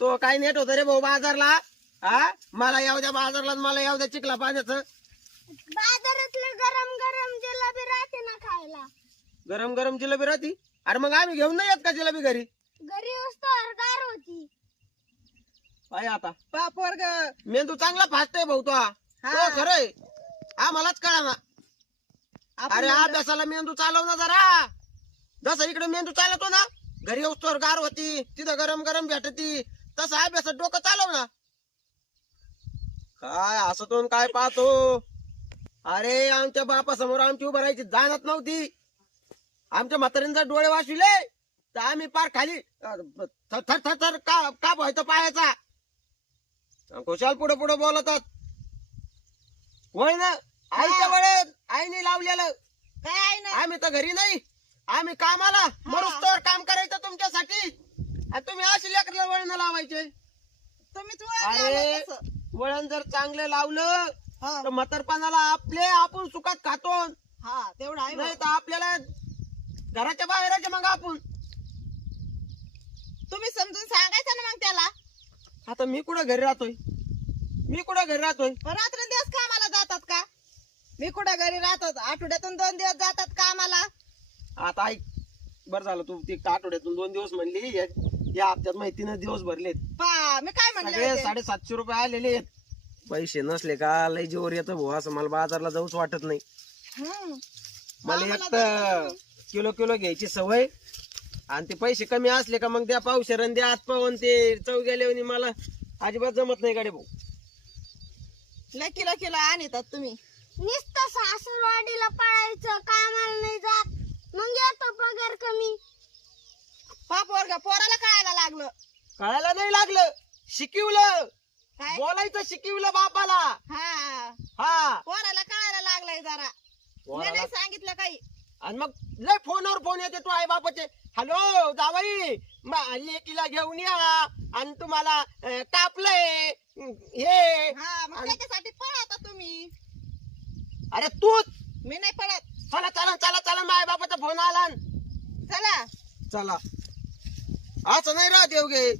तो काय नेट होत रे भाऊ बाजारला? हा, मला येऊ द्या बाजारला, मला येऊ द्या चिखला पाण्याचं. बाजारातले गरम गरम जिलेबी राहते ना खायला. गरम गरम जिलेबी राहती? अरे मग आम्ही घेऊन नाही येत का जिलेबी घरी? घरी वस्तू गार होती. काय आता बाप वर्ग मेंदू चांगला फास्ट आहे भाऊ तो. तो खरंय, आम्हालाच कळा ना. अरे अभ्यासाला मेंदू चालव ना जरा. जसं इकडे मेंदू चालवतो ना, घरी वस्तूवर गार होती, तिथं गरम गरम भेटती, तसं अभ्यासात डोकं चालव ना. काय असं तो काय पाहतो? अरे आमच्या बापासमोर आमची उभं राहायची जाणत नव्हती. आमच्या म्हातारींचा डोळे वाचविले तर आम्ही पार खाली थर थर थर काप व्हायचं पायाचा. खुशाल पुढे पुढे बोलतात. होय ना, आईच्या वेळेत आईने लावलेलं. काय आहे ना, आम्ही तर घरी नाही, आम्ही कामाला मरुस्तवर काम करायचं तुमच्यासाठी, आणि तुम्ही अशी लेकरला वळण लावायचे. तुम्हीच अरे वळण तसं. वळण जर चांगलं लावलं हा तर म्हातारपणाला आपण सुखात खातो, हा, तेवढं आहे नाही बघ. तर आपल्याला घराच्या बाहेरचे मग आपण. तुम्ही समजून सांगायचं ना मग त्याला. आता मी कुठं घरी राहतोय? पण रात्रंदिवस कामाला जातात का? मी कुठं घरी राहतो, आठवड्यातून 2 दिवस जातात कामाला. आता ऐक, बरं झालं तू ती आठवड्यातून 2 दिवस म्हणली, या हप्त्यात माहिती 3 दिवस भरलेत. मी काय म्हणले सगळे होते? 750 रुपये आलेले आहेत. पैसे नसले का लय जीवर येतं भाऊ. असं मला बाजारला जाऊच वाटत नाही. हम्म. मला आम्हाला एक तर किलो घ्यायची सवय, आणि ते पैसे कमी असले का मग द्या पावशेर द्या आत पाहून ते चव गेले मला अजिबात जमत नाही गाडी भाऊ. लय किलो आणतात तुम्ही. नुसतं सासूरवाडीला पळायचं, कामाला नाही जात, मग येतो पगार कमी. बाप वर्ग पोराला कळायला लागलं. कळायला नाही लागलं, शिकवलं, काय? बोलायचं शिकवलं बापाला. हा, हा, पोराला कळायला लागलाय जरा. मी नाही सांगितलं काही. आणि मग लय फोनवर फोन येते तो आई बापाचे. हॅलो जावाई, लेकीला घेऊन या, आणि तुम्हाला कापलंय हे. हा, मग त्याच्यासाठी पळता तुम्ही. अरे तूच. मी नाही पळत. चला चला चला चला, माय बापाचा फोन आला. चला. चला, असं नाही राहत येऊ गे.